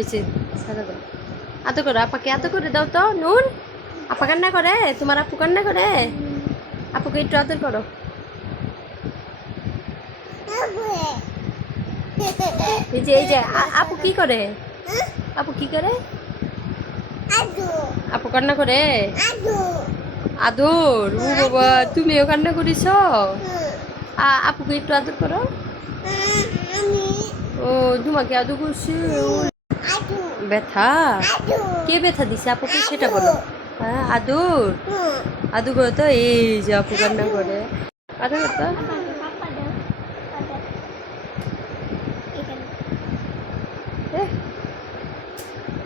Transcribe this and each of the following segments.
হয়েছে সারা দাও আদর করো আপাকে আদর করে দাও তো নুন আপা কান্না করে তোমার আপু কান্না করে আপুকে একটু আদর করো এই যে আপু কি করে আপু কি করে আপু কান্না করে আদর ও বাবা তুমিও কান্না করিস আপুকে একটু আদর করো ও তোমাকে আদর করছে ব্যথা কে ব্যথা দিছে আপুকে সেটা বলো হ্যাঁ আদর আদর করো তো এই যে আপু কান্না করে আদর করতো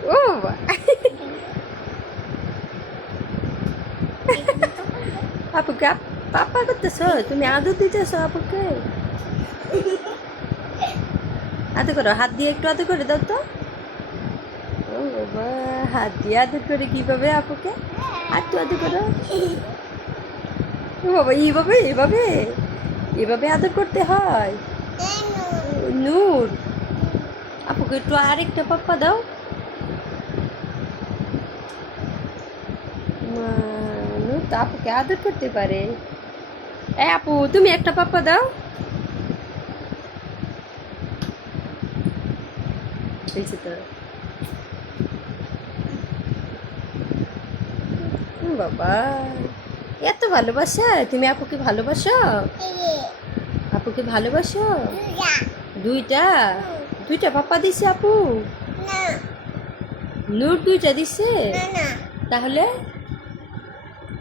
ও আপুকে পাপা করতেছ তুমি আদর দিতেছ আপুকে আদর করো হাত দিয়ে একটু আদর করে দাও তো ও বাবা হাত দিয়ে আদর করে কিভাবে আপুকে আর একটু আদর করো ও বাবা এইভাবে এইভাবে এভাবে আদর করতে হয় নূর আপুকে একটু আরেকটা পাপ্পা দাও নূর তো আপুকে আদর করতে পারে এ আপু তুমি একটা পাপ্পা দাও হয়েছে তো বাবা এত ভালোবাসা তুমি আপুকে ভালোবাসো আপুকে ভালোবাসো দুইটা দুইটা পাপ্পা দিছে আপু নূর দুইটা দিছে তাহলে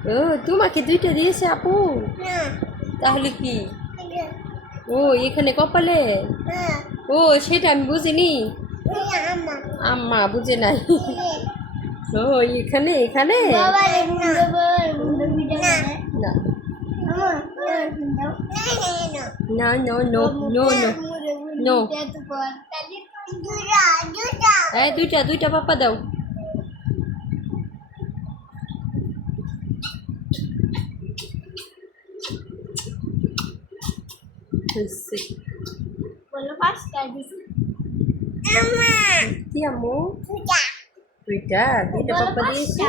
ও তোমাকে দুইটা দিয়েছে আপু তাহলে কি ও এখানে কপালে ও সেটা আমি বুঝিনি আম্মা বুঝে নাই ও এখানে এখানে না না no no no no no হ্যাঁ দুইটা দুইটা পাপা দাও কি আম্মু দুইটা দুইটা পাপা দিয়েছি